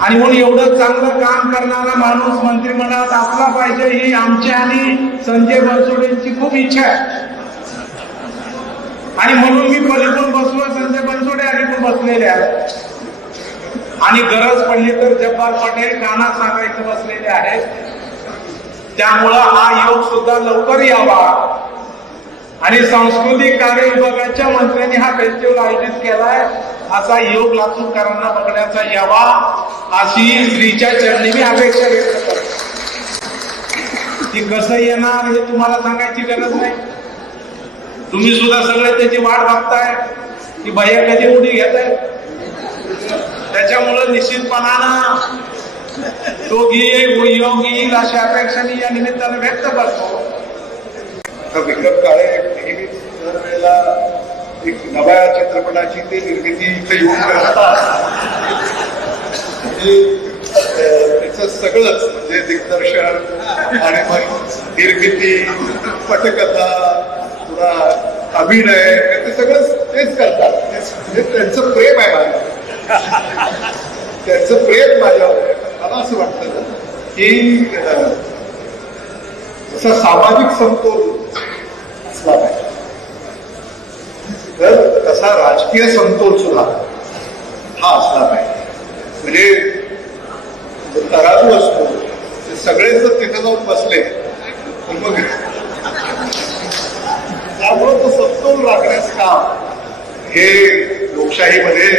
आणि म्हणून एवढं चांगलं काम करणारा माणूस मंत्रिमंडळात असला पाहिजे ही आमची आणि संजय बनसोडेंची खूप इच्छा आहे. आणि म्हणून मी पलीकडून बसलो, संजय बनसोडे आधी पण बसलेले आहेत आणि गरज पडली तर जब्बार पटेल कानात सांगायचं बसलेले आहेत. त्यामुळं हा योग सुद्धा लवकर यावा आणि सांस्कृतिक कार्य विभागाच्या मंत्र्यांनी हा फेस्टिवल आयोजित केलाय, असा योग लातूरकरांना बघण्याचा यावा अशी श्रीच्या चरणी मी अपेक्षा व्यक्त करतो. ती कसं येणार हे तुम्हाला सांगायची गरज नाही. तुम्ही सुद्धा सगळे त्याची वाट बघताय की भैया कधी उडी घेत आहे. त्याच्यामुळं निश्चितपणानं दोघी योग येईल अशी अपेक्षा मी या निमित्तानं व्यक्त करतो. विक्रम काळे नेहमीच दरवेळेला एक नव्या चित्रपटाची ते निर्मिती इथे येऊन करतात. त्याचं सगळंच म्हणजे दिग्दर्शन आणि मग निर्मिती, पटकथा, पुन्हा अभिनय, ते सगळं तेच करतात. म्हणजे त्यांचं प्रेम आहे माझ्यावर, त्यांचं प्रेम माझ्यावर आहे. मला असं वाटतं की जसा सामाजिक समतोल असला पाहिजे तर तसा राजकीय समतोल सुद्धा हा असला पाहिजे. म्हणजे तराजू असतो, ते सगळे जर तिथे जाऊन बसले तर मग त्यामुळं तो समतोल राखण्याचं काम हे लोकशाहीमध्ये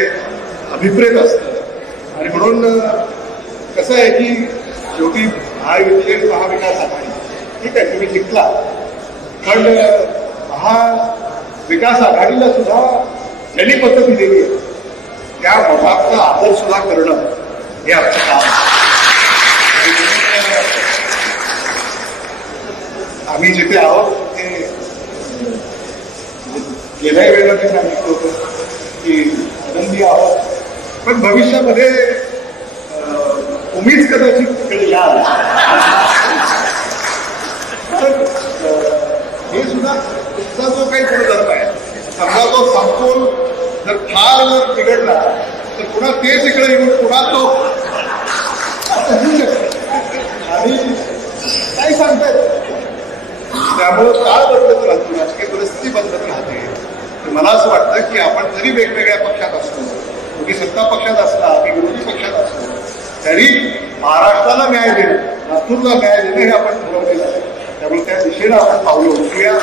अभिप्रेत असतं. आणि म्हणून कसं आहे की शेवटी महायुती आणि महाविकास आघाडी ठीक आहे, तुम्ही जिंकला, पण महाविकास आघाडीला सुद्धा ज्यांनी पद्धती दिली त्या मताचा आदर सुद्धा करणं हे आमचं काम. आम्ही जिथे आहोत ते गेल्या वेळेला मी सांगितलं होतं की आनंदी आहोत, पण भविष्यामध्ये तुम्हीच कदाचित तिकडे याल. हे सुद्धा तुमचा जो काही गुणधर्म आहे, समजा तो समतोल जर फार जर बिघडला तर पुन्हा तेच इकडे येऊन पुन्हा तो होऊ शकतो आणि काय सांगतायत. त्यामुळं काळ बदलत राहतो, राजकीय परिस्थिती बदलत राहते. तर मला असं वाटतं की आपण जरी वेगवेगळ्या पक्षात असतो, तुम्ही सत्ता पक्षात असला, मी विरोधी पक्षात असतो, तरी महाराष्ट्राला न्याय देणं, लातूरला न्याय देणं हे आपण ठरवलेलं आहे. त्यामुळे त्या दिशेला आपण पावलं उचलूया.